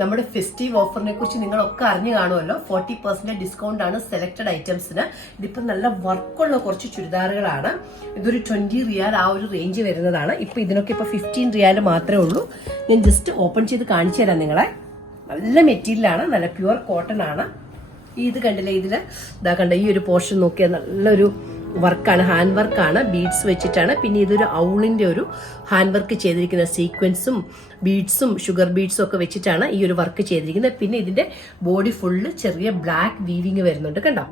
നമ്മുടെ ഫെസ്റ്റീവ് ഓഫറിനെ കുറിച്ച് നിങ്ങളൊക്കെ അറിഞ്ഞു കാണുമല്ലോ. 40% ഡിസ്കൗണ്ട് ആണ് സെലക്ടഡ് ഐറ്റംസിന്. ഇതിപ്പോ നല്ല വർക്കുള്ള കുറച്ച് ചുരിദാറുകളാണ്. ഇതൊരു 20 റിയാൽ ആ ഒരു റേഞ്ച് വരുന്നതാണ്. ഇപ്പൊ ഇതിനൊക്കെ ഇപ്പൊ 15 റിയാൽ മാത്രമേ ഉള്ളൂ. ഞാൻ ജസ്റ്റ് ഓപ്പൺ ചെയ്ത് കാണിച്ചു തരാം നിങ്ങളെ. നല്ല മെറ്റീരിയലാണ്, നല്ല പ്യുവർ കോട്ടൺ ആണ്. ഇത് കണ്ടില്ലേ, ഇതില് ഇതാ കണ്ട ഈ ഒരു പോർഷൻ നോക്കിയാൽ നല്ലൊരു വർക്കാണ്, ഹാൻഡ് വർക്കാണ്, ബീഡ്സ് വെച്ചിട്ടാണ്. പിന്നെ ഇതൊരു ഔളിന്റെ ഒരു ഹാൻഡ് വർക്ക് ചെയ്തിരിക്കുന്ന സീക്വൻസും ബീഡ്സും ഷുഗർ ബീഡ്സും ഒക്കെ വെച്ചിട്ടാണ് ഈ ഒരു വർക്ക് ചെയ്തിരിക്കുന്നത്. പിന്നെ ഇതിന്റെ ബോഡി ഫുള്ള് ചെറിയ ബ്ലാക്ക് വീവിങ് വരുന്നുണ്ട്, കണ്ടോ.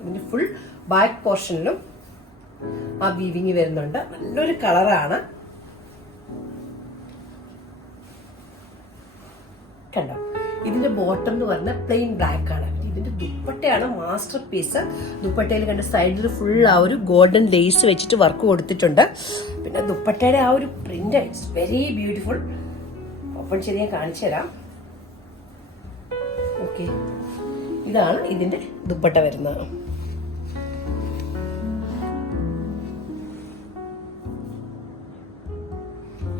ഇതിന്റെ ഫുൾ ബാക്ക് പോർഷനിലും ആ വീവിങ് വരുന്നുണ്ട്. നല്ലൊരു കളറാണ്, കണ്ടോ. ഇതിന്റെ ബോട്ടം എന്ന് പറഞ്ഞാൽ പ്ലെയിൻ ബ്ലാക്ക് ആണ്. ഇതിന്റെ ദുപ്പട്ടയാണ് മാസ്റ്റർ പീസ്. ദുപ്പട്ടയിൽ കണ്ട സൈഡിൽ ഫുൾ ആ ഒരു ഗോൾഡൻ ലേസ് വെച്ചിട്ട് വർക്ക് കൊടുത്തിട്ടുണ്ട്. പിന്നെ ദുപ്പട്ടയുടെ ആ ഒരു print it's very beautiful. Open ചെയ്ത് ഞാൻ കാണിച്ചു തരാം. ഓക്കെ, ഇതാണ് ഇതിന്റെ ദുപ്പട്ട വരുന്നത്.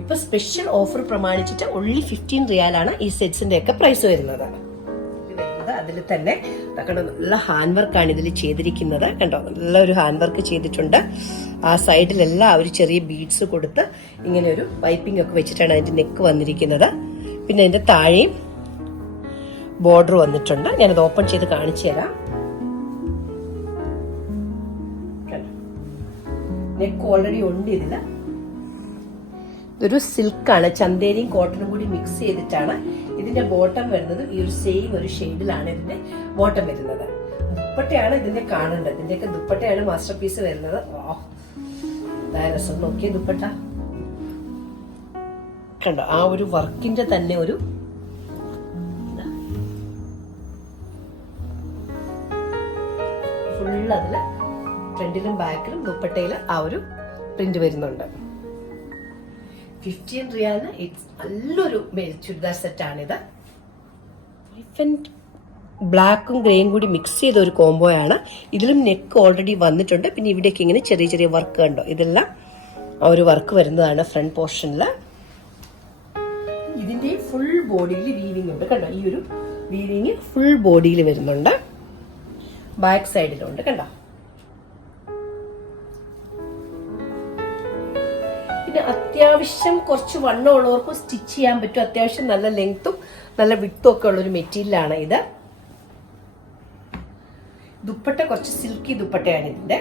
ഇപ്പൊ സ്പെഷ്യൽ ഓഫർ പ്രമാണിച്ചിട്ട് only 15 റിയാലാണ് ഈ സെറ്റ്സിന്റെ ഒക്കെ പ്രൈസ് വരുന്നത്. അതിൽ തന്നെ കണ്ടോ, നല്ല ഹാൻഡ് വർക്കാണ് ഇതിൽ ചെയ്തിരിക്കുന്നത്. കണ്ടോ, നല്ലൊരു ഹാൻഡ് വർക്ക് ചെയ്തിട്ടുണ്ട്. ആ സൈഡിലെല്ലാം ഒരു ചെറിയ ബീഡ്സ് കൊടുത്ത് ഇങ്ങനെ ഒരു പൈപ്പിംഗ് ഒക്കെ വെച്ചിട്ടാണ് അതിന്റെ നെക്ക് വന്നിരിക്കുന്നത്. പിന്നെ അതിന്റെ താഴെയും ബോർഡർ വന്നിട്ടുണ്ട്. ഞാനത് ഓപ്പൺ ചെയ്ത് കാണിച്ചു തരാം. നെക്ക് ഓൾറെഡി ഉണ്ട് ഇതില്. ഇതൊരു സിൽക്കാണ്, ചന്തേരിയും കോട്ടണും കൂടി മിക്സ് ചെയ്തിട്ടാണ് ഇതിന്റെ ബോട്ടം വരുന്നത്. ഈ ഒരു സെയിം ഒരു ഷെയ്ഡിലാണ് ഇതിന്റെ ബോട്ടം വരുന്നത്. ദുപ്പട്ടയാണ് ഇതിന്റെ കാണേണ്ടത്. ഇതിന്റെയൊക്കെ ദുപ്പട്ടയാണ് മാസ്റ്റർ പീസ് വരുന്നത്. രസം നോക്കിയ ദുപ്പട്ട കണ്ടോ, ആ ഒരു വർക്കിന്റെ തന്നെ ഒരു ഫുൾ അതില് ഫ്രണ്ടിലും ബാക്കിലും ദുപ്പട്ടയില് ആ ഒരു പ്രിന്റ് വരുന്നുണ്ട്. 15 റിയാലിന് നല്ലൊരു ചുരിദാർ സെറ്റാണിത്. ബ്ലാക്കും ഗ്രേയും കൂടി മിക്സ് ചെയ്ത ഒരു കോംബോയാണ്. ഇതിലും നെക്ക് ഓൾറെഡി വന്നിട്ടുണ്ട്. പിന്നെ ഇവിടേക്ക് ഇങ്ങനെ ചെറിയ ചെറിയ വർക്ക് കണ്ടോ, ഇതെല്ലാം ആ ഒരു വർക്ക് വരുന്നതാണ് ഫ്രണ്ട് പോർഷനിൽ. ഇതിന്റെ ഫുൾ ബോഡിയിൽ വീവിങ് ഉണ്ട്, കണ്ടോ. ഈ ഒരു വീവിങ് ഫുൾ ബോഡിയിൽ വരുന്നുണ്ട്, ബാക്ക് സൈഡിലുണ്ട്, കണ്ടോ. അത്യാവശ്യം കുറച്ച് വണ്ണം ഉള്ളവർക്കും സ്റ്റിച്ച് ചെയ്യാൻ പറ്റും. അത്യാവശ്യം നല്ല ലെങ്ത്തും നല്ല വിട്ടും ഒക്കെ ഉള്ളൊരു മെറ്റീരിയലാണ് ഇത്. ദുപ്പട്ട കുറച്ച് സിൽക്കി ദുപ്പട്ടയാണ് ഇതിന്റെ.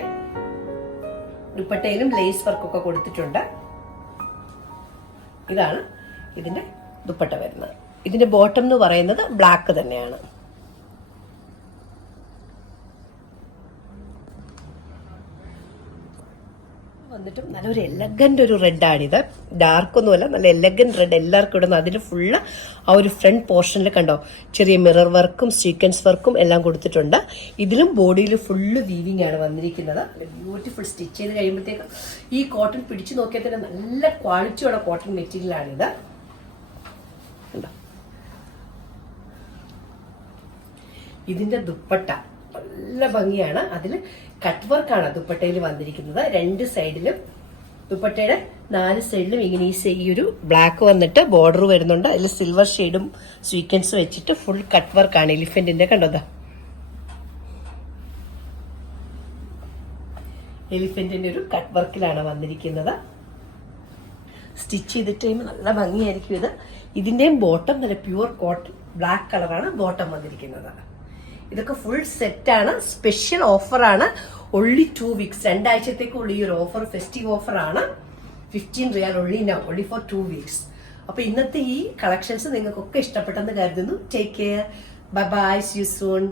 ദുപ്പട്ടയിലും ലേസ് വർക്കൊക്കെ കൊടുത്തിട്ടുണ്ട്. ഇതാണ് ഇതിന്റെ ദുപ്പട്ട വരുന്നത്. ഇതിന്റെ ബോട്ടം എന്ന് പറയുന്നത് ബ്ലാക്ക് തന്നെയാണ്. വന്നിട്ടും നല്ലൊരു എലഗന്റ് ഒരു റെഡാണിത്. ഡാർക്ക് ഒന്നുമല്ല, നല്ല എലഗന്റ് റെഡ്. എല്ലാവർക്കും ഇടുന്ന അതിൽ ഫുള്ള് ആ ഒരു ഫ്രണ്ട് പോർഷനിൽ കണ്ടോ, ചെറിയ മിറർ വർക്കും സീക്വൻസ് വർക്കും എല്ലാം കൊടുത്തിട്ടുണ്ട്. ഇതിലും ബോഡിയിൽ ഫുള്ള് വീവിങ് ആണ് വന്നിരിക്കുന്നത്. ബ്യൂട്ടിഫുൾ. സ്റ്റിച്ച് ചെയ്ത് കഴിയുമ്പോഴത്തേക്കും ഈ കോട്ടൺ പിടിച്ചു നോക്കിയാൽ തന്നെ നല്ല ക്വാളിറ്റിയുള്ള കോട്ടൺ മെറ്റീരിയൽ ആണിത്. ഇതിന്റെ ദുപ്പട്ട നല്ല ഭംഗിയാണ്. അതിൽ കട്ട് വർക്കാണ് ദുപ്പട്ടയിൽ വന്നിരിക്കുന്നത്. രണ്ട് സൈഡിലും ദുപ്പട്ടയുടെ 4 സൈഡിലും ഇങ്ങനെ ഈ ഒരു ബ്ലാക്ക് വന്നിട്ട് ബോർഡർ വരുന്നുണ്ട്. അതിൽ സിൽവർ ഷെയ്ഡും സ്വീക്വൻസ് വെച്ചിട്ട് ഫുൾ കട്ട് വർക്കാണ്. എലിഫന്റിന്റെ കണ്ടോ, എലിഫന്റിന്റെ ഒരു കട്ട് വർക്കിലാണ് വന്നിരിക്കുന്നത്. സ്റ്റിച്ച് ചെയ്തിട്ട് കഴിയുമ്പോൾ നല്ല ഭംഗിയായിരിക്കും ഇത്. ഇതിന്റെയും ബോട്ടം നല്ല പ്യുവർ കോട്ടൺ ബ്ലാക്ക് കളറാണ് ബോട്ടം വന്നിരിക്കുന്നത്. ഇതൊക്കെ ഫുൾ സെറ്റാണ്. സ്പെഷ്യൽ ഓഫറാണ്. only 2 weeks, 2 ആഴ്ചത്തേക്കുള്ള ഈ ഒരു ഓഫർ ഫെസ്റ്റീവ് ഓഫർ ആണ്. 15 റിയാൽ only for 2 weeks. അപ്പൊ ഇന്നത്തെ ഈ കളക്ഷൻസ് നിങ്ങൾക്കൊക്കെ ഇഷ്ടപ്പെട്ടെന്ന് കരുതുന്നു. Take care, bye bye, see you soon.